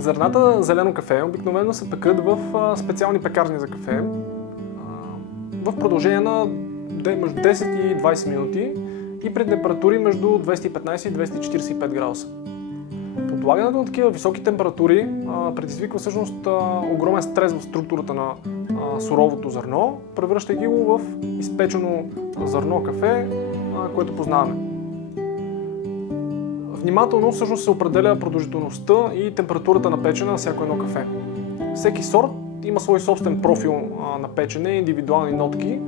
Зърната зелено кафе обикновено се пекат в специални пекарни за кафе в продължение на между 10 и 20 минути и при температури между 215 и 245 градуса. Подлагането на такива високи температури предизвиква всъщност огромен стрес в структурата на суровото зърно, превръщайки го в изпечено зърно кафе, което познаваме. Внимателно всъщност се определя продължителността и температурата на печене на всяко едно кафе. Всеки сорт има свой собствен профил на печене, индивидуални нотки,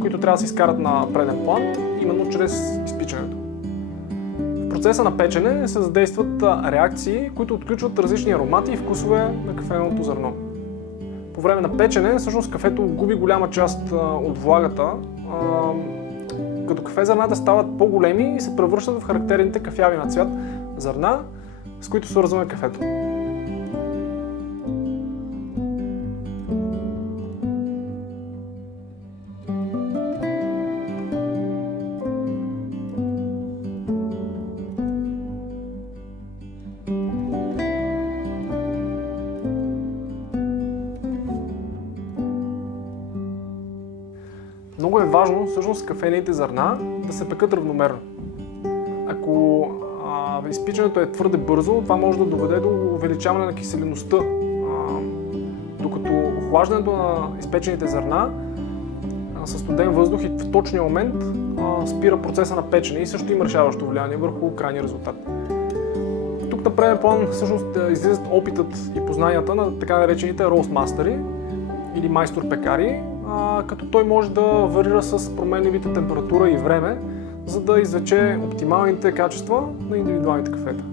които трябва да се изкарат на преден план, именно чрез изпичането. В процеса на печене се задействат реакции, които отключват различни аромати и вкусове на кафеното зърно. По време на печене всъщност кафето губи голяма част от влагата, като кафе зърната стават по-големи и се превръщат в характерните кафяви на цвят зърна, с които свързваме кафето. Много е важно всъщност кафените зърна да се пекат равномерно. Ако изпичането е твърде бързо, това може да доведе до увеличаване на киселеността, докато охлаждането на изпечените зърна със студен въздух и в точния момент спира процеса на печене и също има решаващо влияние върху крайния резултат. Тук на преден план всъщност излизат опитът и познанията на така наречените роустмастери или майстор-пекари, като той може да варира с променливите температура и време, за да извлече оптималните качества на индивидуалните кафета.